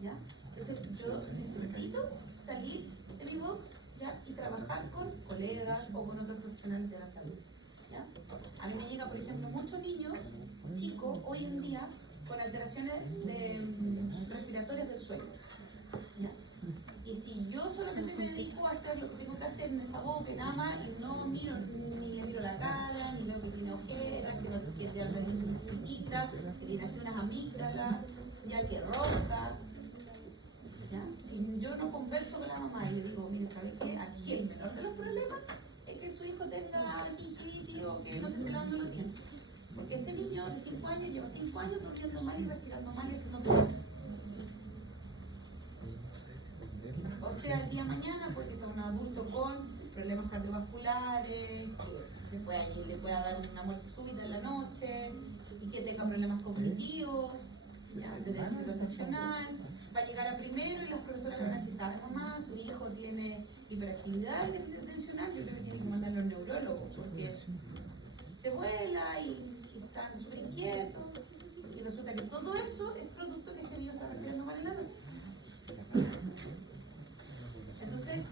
¿ya? Entonces yo necesito salir de mi box, ¿ya? Y trabajar con colegas o con otros profesionales de la salud, ¿ya? A mí me llega, por ejemplo, muchos niños chicos hoy en día con alteraciones respiratorias del sueño, ¿ya? Y si yo solamente me dedico a hacer lo que tengo que hacer en esa boca y nada más, y no miro, ni le miro la cara, ni veo que tiene ojeras, que no tiene ya una chiquita, que tiene así unas amígdalas, ya que ronca, ¿ya? Si yo no converso con la mamá y le digo, mire, ¿sabe qué? Aquí el menor de los problemas es que su hijo tenga gingivitis o que no se esté lavando los dientes. Porque este niño de 5 años lleva 5 años durmiendo mal y respirando mal y haciendo cosas. O sea, el día de mañana puede que sea un adulto con problemas cardiovasculares, que le pueda dar una muerte súbita en la noche y que tenga problemas cognitivos, ¿ya? De déficit atencional. Va a llegar a primero y las profesoras van a decir, ¿sabe mamá? Su hijo tiene hiperactividad y déficit atencional, yo creo que tiene que mandarlo al neurólogo porque se vuela y están súper inquietos y resulta que todo eso es producto que este niño está respirando mal en la noche. Entonces,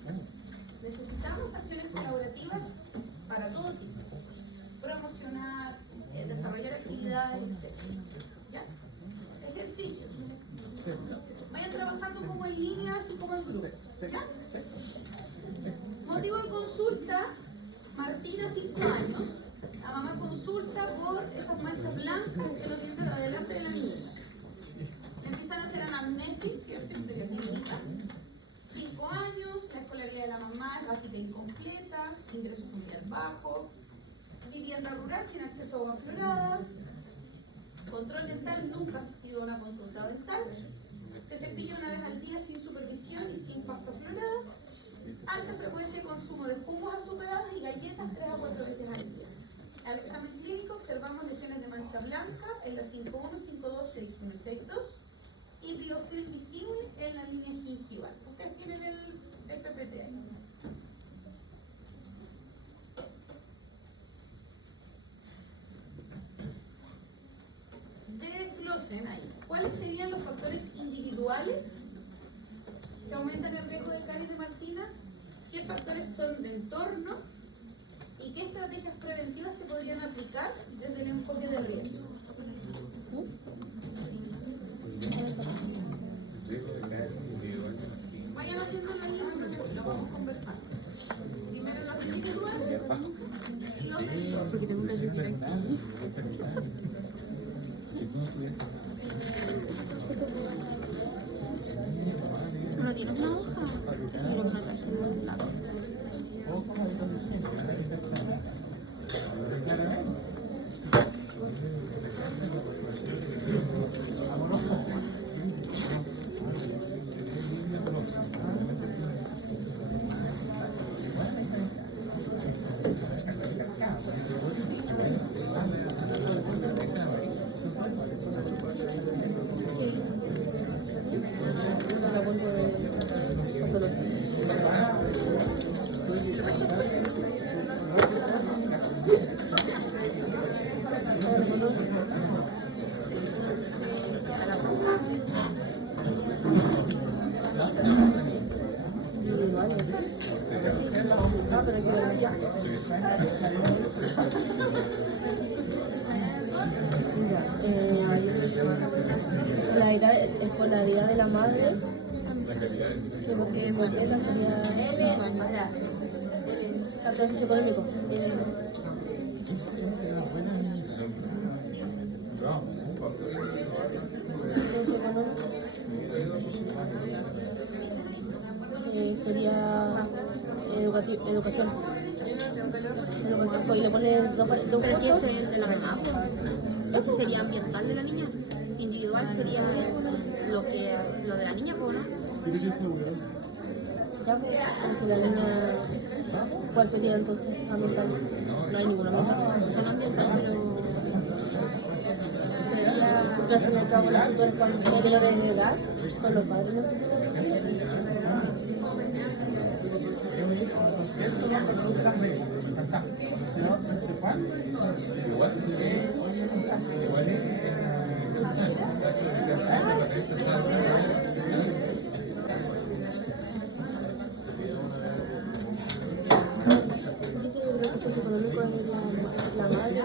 necesitamos acciones colaborativas para todo tipo. Promocionar, desarrollar actividades, etc. ¿Ya? Ejercicios. Vayan trabajando como en línea, así como en grupo. ¿Ya? Motivo de consulta, Martina, 5 años. La mamá consulta por esas manchas blancas que los dientes de adelante de la niña. Le empiezan a hacer anamnesis, ¿cierto? 5 años, la escolaridad de la mamá es básica e incompleta, ingreso familiar bajo, vivienda rural sin acceso a agua fluorada, control dental, nunca ha asistido a una consulta dental, se cepilla una vez al día sin supervisión y consumo de jugos azucarados y galletas 3 a 4 veces al día. Al examen clínico observamos lesiones de mancha blanca en la 5.1, 5.2, 6.1 y 6.2 y biofilm visible en la línea gingival. Ustedes tienen el PPT ahí. Desglosen ahí. ¿Cuáles serían los factores individuales que aumentan el riesgo de caries de Martina? ¿Qué factores son de entorno? ¿Y qué estrategias preventivas se podrían aplicar desde el enfoque de riesgo? Vayan haciéndolo ahí, lo vamos conversando. Primero los individuales y los de... Porque tengo una chiquita aquí. ¿No tienes una hoja? Quiero que no te hagas un lado. Escolaridad de la madre, que completa sería 5 años. Factor socioeconómico. Sería educación. Y le pone ¿Pero qué es el de la mamá? Ese sería ambiental de la niña. Individual sería lo de la niña, ¿no? Ya, porque la niña, ¿cuál sería entonces ambiental? No hay ninguna ambiental. O sea, no ambiental, pero sería... Porque al fin y al cabo los tutores cuando son menores de edad son los padres, ¿no? Socioeconómico es la madre.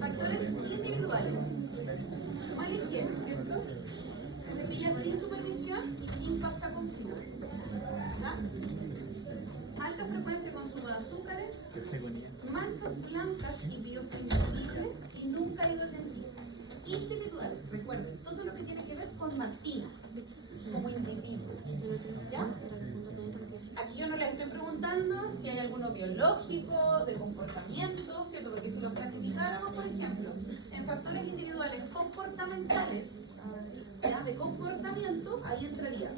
Factores individuales. Mal higiene, ¿cierto? Cepillas sin supervisión y sin pasta con flúor. ¿Ya? Alta frecuencia de consumo de azúcares, manchas blancas y biofilm visible y nunca ido al dentista. Individuales, recuerden, todo lo que tiene que ver con Martina como individuo. ¿Ya? Aquí yo no les estoy preguntando si hay alguno biológico, de comportamiento, ¿cierto? Porque si los clasificáramos, por ejemplo, en factores individuales comportamentales, ¿ya? De comportamiento, ahí entraría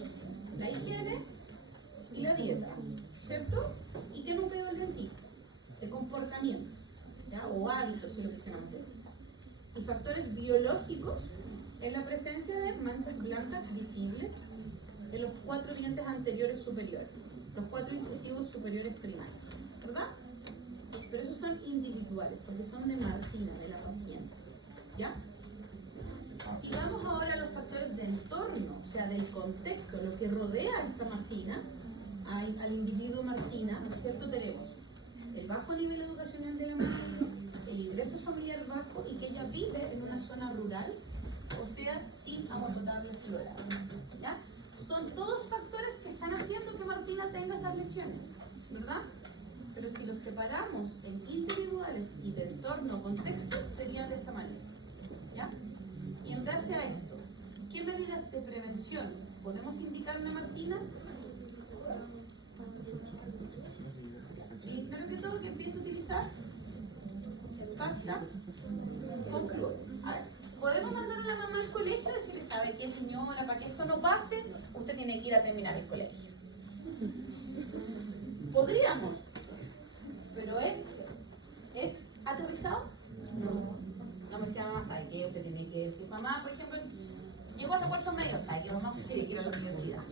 la higiene y la dieta, ¿cierto? Y que nunca ido al dentista, de comportamiento, ¿ya? O hábitos, si lo quisiéramos decir. Y factores biológicos es la presencia de manchas blancas visibles en los 4 dientes anteriores superiores, los 4 incisivos superiores primarios, ¿verdad? Pero esos son individuales, porque son de Martina, de la paciente, ¿ya? Si vamos ahora a los factores de entorno, o sea, del contexto, lo que rodea a esta Martina, al individuo Martina, ¿cierto? Tenemos el bajo nivel educacional de la madre, el ingreso familiar bajo y que ella vive en una zona rural, o sea, sin agua potable fluorada, ¿ya? Son todos factores que están haciendo que Martina tenga esas lesiones, ¿verdad? Pero si los separamos en individuales y de entorno o contexto, serían de esta manera, ¿ya? Y en base a esto, ¿qué medidas de prevención podemos indicarle a Martina? tiene que ir a terminar el colegio. Podríamos, pero ¿es aterrizado? No me decía mamá, ¿sabe qué? Usted tiene que decir, mamá, por ejemplo, llegó hasta cuarto medio, ¿sabe que mamá quiere ir a la universidad?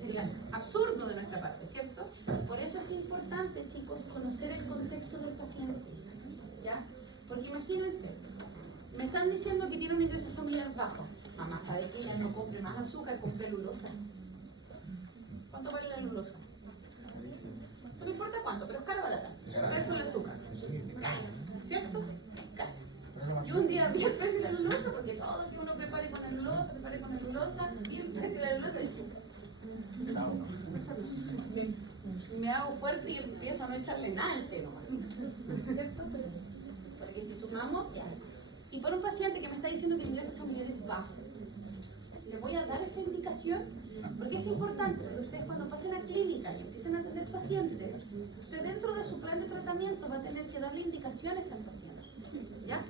Sería absurdo de nuestra parte, ¿cierto? Por eso es importante, chicos, conocer el contexto del paciente, ¿ya? Porque imagínense, me están diciendo que tiene un ingreso familiar bajo. Mamá, ¿sabe que ella no compre más azúcar, compre lulosa? ¿Cuánto vale la lulosa? No me importa cuánto, pero es cara o barata. Versus el azúcar. Cara, ¿cierto? Cara. Y un día vi el precio de la lulosa, porque todo que uno prepare con la lulosa, vi el precio de la lulosa y me hago fuerte y empiezo a no echarle nada al té nomás. ¿Cierto? Porque si sumamos, ya. Y por un paciente que me está diciendo que el ingreso familiar es bajo, le voy a dar esa indicación, porque es importante, porque ustedes cuando pasen a clínica y empiecen a atender pacientes, usted dentro de su plan de tratamiento va a tener que darle indicaciones al paciente, ¿ya?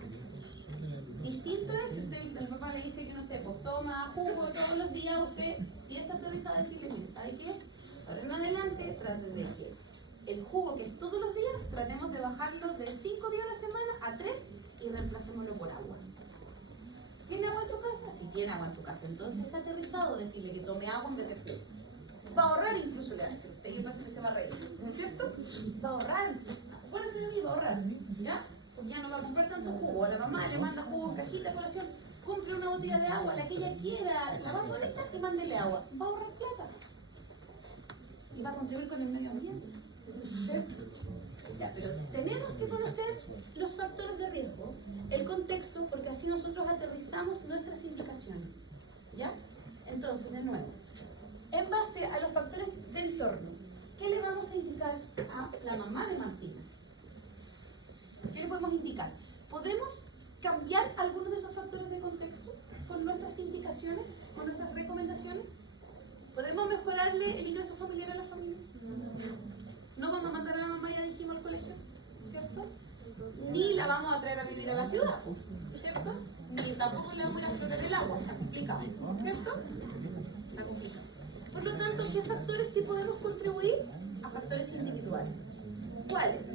Distinto es, usted, el papá le dice que no sé, pues toma jugo todos los días, usted, si es aterrizado, decirle, mire, ¿sabe qué? Ahora en adelante, traten de que el jugo que es todos los días, tratemos de bajarlo de 5 días a la semana a 3 y reemplacémoslo por agua. ¿Tiene agua en su casa? Si tiene agua en su casa, entonces es aterrizado decirle que tome agua en vez de jugo. Va a ahorrar incluso, le va a decir, usted que pasa que se va a reír, ¿no es cierto? Va a ahorrar, acuérdense de mí, va a ahorrar, ¿ya? Porque ya no va a comprar tanto jugo, a la mamá le manda jugo, cajita, colación, compre una botella de agua, la que ella quiera, la más bonita, y mándele agua, va a ahorrar plata. Y va a contribuir con el medio ambiente. Ya, pero tenemos que conocer los factores de riesgo, el contexto, porque así nosotros aterrizamos nuestras indicaciones. ¿Ya? Entonces, de nuevo, en base a los factores del entorno, ¿qué le vamos a indicar a la mamá de Martina? ¿Qué le podemos indicar? ¿Podemos cambiar algunos de esos factores de contexto con nuestras indicaciones, con nuestras recomendaciones? ¿Podemos mejorarle el ingreso familiar a la familia? No vamos a mandar a la mamá, ya dijimos, al colegio, ¿cierto? Ni la vamos a traer a vivir a la ciudad, ¿cierto? Ni tampoco le vamos a ir a aflorar el agua, está complicado, ¿cierto? Está complicado. Por lo tanto, ¿qué factores sí podemos contribuir? A factores individuales. ¿Cuáles?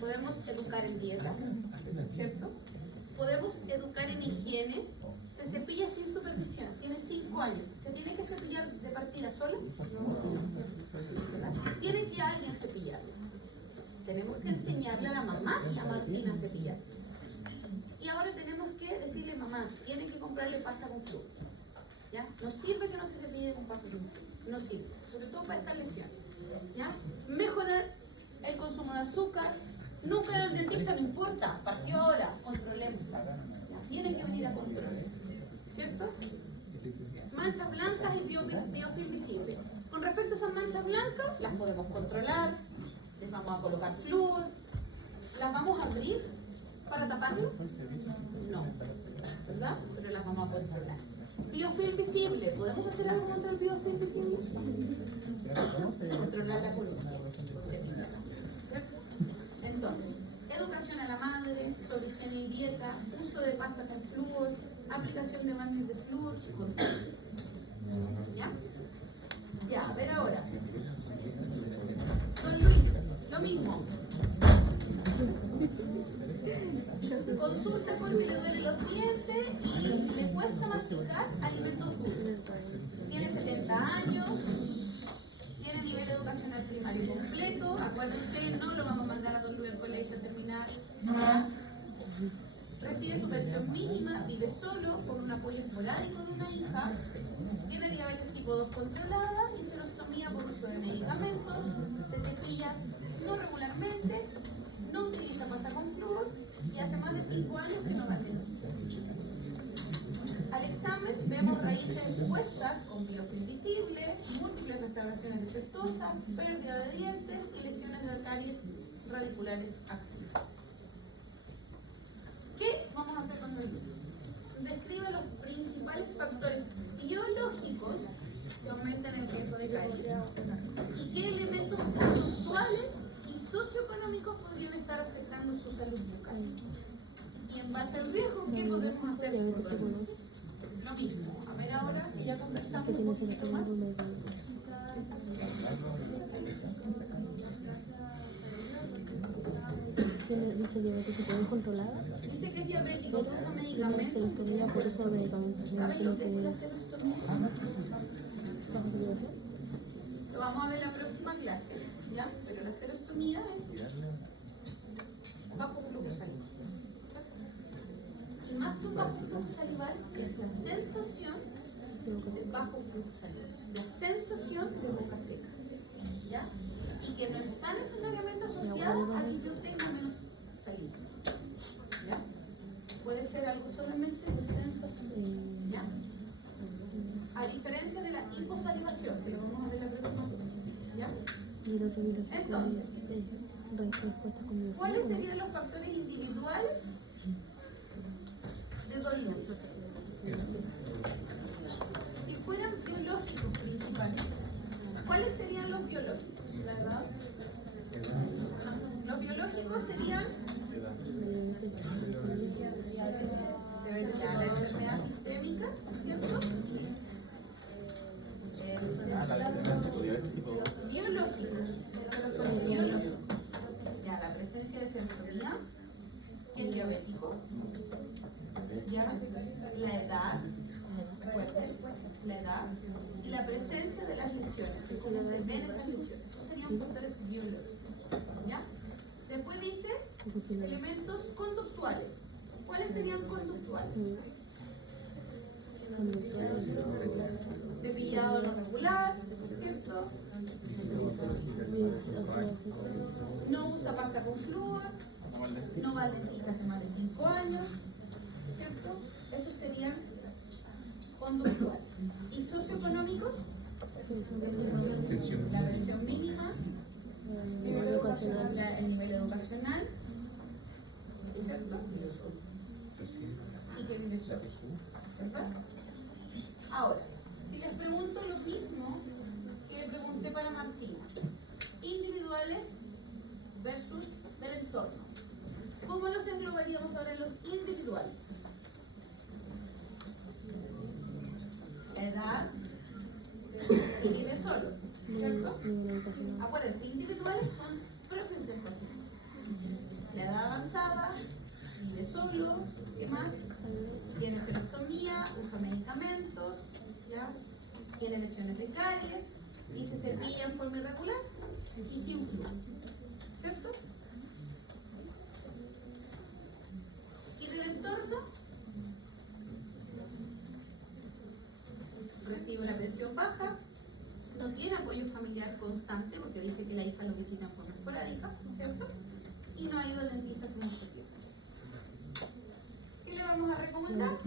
Podemos educar en dieta, ¿cierto? Podemos educar en higiene. Se cepilla sin supervisión, tiene 5 años. ¿Se tiene que cepillar de partida sola? ¿Verdad? Tiene que alguien cepillarla. Tenemos que enseñarle a la mamá y a Martina a cepillarse. Y ahora tenemos que decirle, mamá, tiene que comprarle pasta con flúor. ¿Ya? No sirve que no se cepille con pasta sin flúor. No sirve, sobre todo para esta lesión. ¿Ya? Mejorar el consumo de azúcar. Nunca ir al dentista, no importa. Partió ahora, controlemos. Tiene que venir a controlar. ¿Cierto? Manchas blancas y biofilm visible. Con respecto a esas manchas blancas, las podemos controlar, les vamos a colocar flúor, las vamos a abrir para taparlas. No, ¿verdad? Pero las vamos a controlar. Biofilm visible, ¿podemos hacer algo contra el biofilm visible? Controlar la columna. Entonces, educación a la madre sobre higiene y dieta, uso de pasta con flúor, aplicación de baños de flúor, ¿ya? Ya, a ver ahora. Don Luis, lo mismo. Consulta porque le duelen los dientes y le cuesta masticar alimentos dulces. Tiene 70 años, tiene nivel educacional primario completo. Acuérdense, no lo vamos a mandar a Don Luis al colegio a terminar. Recibe su pensión mínima, vive solo, con un apoyo esporádico de una hija, tiene diabetes tipo 2 controlada y serostomía por uso de medicamentos, se cepilla no regularmente, no utiliza pasta con flúor y hace más de 5 años que no va a tener. Al examen vemos raíces expuestas con biofilm visible, múltiples restauraciones defectuosas, pérdida de dientes y lesiones de caries radiculares activas. ¿Qué vamos a hacer con Don Luis? Describe los principales factores biológicos que aumentan el riesgo de caries y qué elementos puntuales y socioeconómicos podrían estar afectando su salud bucal. Y en base al riesgo ¿qué podemos hacer por dormirse? Lo mismo. A ver ahora que ya conversamos un poquito más. Dice diabetes controlada. Dice que es diabético, que usa Tiene medicamentos. celostomía por uso de medicamentos. ¿Saben lo que es la celostomía? ¿Bajo saturación? Lo vamos a ver en la próxima clase, ¿ya? Pero la celostomía es bajo flujo salival. Y más que un bajo flujo salival, es la sensación de bajo flujo salival. La sensación de boca seca, ¿ya? Y que no está necesariamente asociada a que yo tenga menos saliva, ¿ya? Puede ser algo solamente de sensación, ¿ya? A diferencia de la hiposalivación, que lo vamos a ver la próxima clase, ¿ya? Entonces, ¿cuáles serían los factores individuales de dolencia? Si fueran biológicos principalmente, ¿cuáles serían los biológicos? ¿Verdad? Los biológicos serían ya, la enfermedad sistémica, ¿cierto? Biológicos. Ya, la presencia de cefalea, el diabético, ya, la edad, recuerden, la edad y la presencia de las lesiones, de cómo se ven esas lesiones. Esos serían factores biológicos, ¿ya? Después dice elementos conductuales. ¿Cuáles serían conductuales? Cepillado no regular, ¿cierto? No usa pasta con flúor, no va al dentista hace más de 5 años, ¿cierto? Esos serían conductuales. ¿Y socioeconómicos? La pensión mínima, el nivel educacional, ¿cierto? Y que vive solo, ¿verdad? Ahora, si les pregunto lo mismo que le pregunté para Martina, individuales versus del entorno, ¿cómo los englobaríamos ahora en los individuales? La edad, que vive solo, ¿cierto? Acuérdense, individuales son propios del paciente. La edad avanzada, vive solo, ¿qué más? Tiene celostomía, usa medicamentos, ¿ya? Tiene lesiones de caries y se cepilla en forma irregular y sin flujo, ¿cierto? Y del entorno, recibe una pensión baja, no tiene apoyo familiar constante porque dice que la hija lo visita en forma esporádica, ¿cierto? Y no ha ido al dentista hace mucho tiempo. ¿Qué le vamos a recomendar?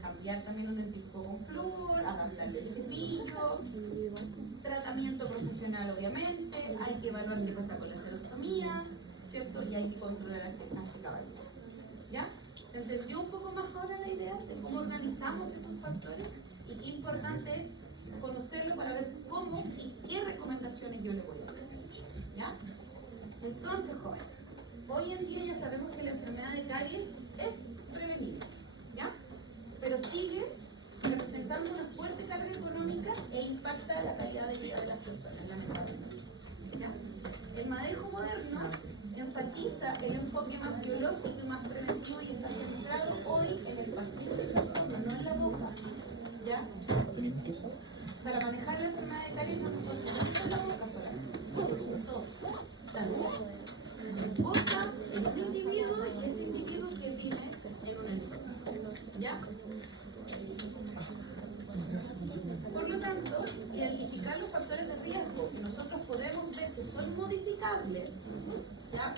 Cambiar también un dentífrico con flúor, adaptarle el cepillo, tratamiento profesional obviamente, hay que evaluar qué pasa con la celostomía, ¿cierto? Y hay que controlar a este caballero. ¿Ya? ¿Se entendió un poco más ahora la idea de cómo organizamos estos factores? Y qué importante es conocerlo para ver cómo y qué recomendaciones yo le voy a hacer. ¿Ya? Entonces, jóvenes, hoy en día ya sabemos que la enfermedad de caries es prevenible, ¿ya? Pero sigue representando una fuerte carga económica e impacta la calidad de vida de las personas, lamentablemente, ¿ya? El manejo moderno enfatiza el enfoque más biológico y más preventivo y está centrado hoy en el paciente, no en la boca, ¿ya? Para manejar la enfermedad de caries no nos concentramos en la boca sola, es un todo, tanto en boca, en un individuo y ese individuo que vive en un entorno, ¿ya? Por lo tanto, identificar los factores de riesgo que nosotros podemos ver que son modificables, ¿ya?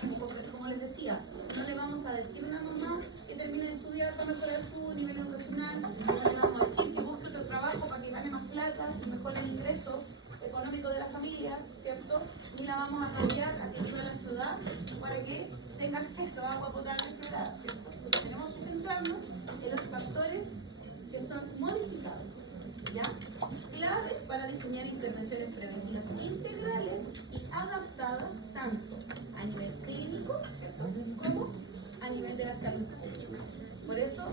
Como les decía, no le vamos a decir a una mamá que termine de estudiar para mejorar su nivel educacional, no le vamos a decir que busque otro trabajo para que gane más plata y mejore el ingreso económico de la familia, ¿cierto? Ni la vamos a cambiar a que viva en la ciudad para que tenga acceso a agua potable clorada, ¿cierto? Entonces tenemos que centrarnos en los factores que son modificables, ¿ya? Clave para diseñar intervenciones preventivas integrales y adaptadas tanto a nivel clínico, ¿cierto?, como a nivel de la salud pública. Por eso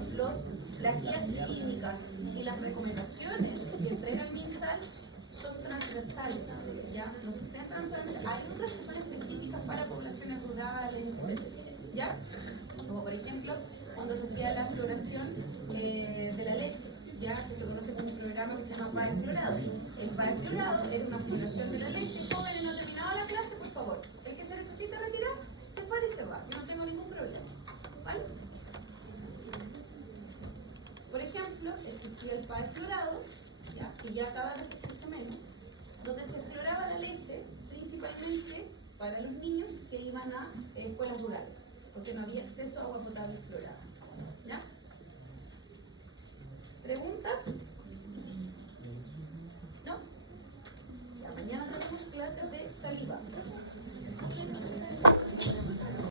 guías clínicas y las recomendaciones que entrega el MinSal son transversales, ¿ya? No se centran solamente, hay otras que son específicas para poblaciones rurales, etc. ¿Ya? Como por ejemplo, cuando se hacía la floración de la leche, ya que se conoce como un programa que se llama PAE Florado. El PAE Florado era una floración de la leche. Jóvenes, no terminaba la clase, por favor. El que se necesita retirar, se para y se va. Yo no tengo ningún problema. ¿Vale? Por ejemplo, existía el PAE Florado, ¿ya? Que ya cada vez existe menos, donde se floraba la leche principalmente para los niños que iban a escuelas rurales, porque no había acceso a agua potable florada. ¿Ya? ¿Preguntas?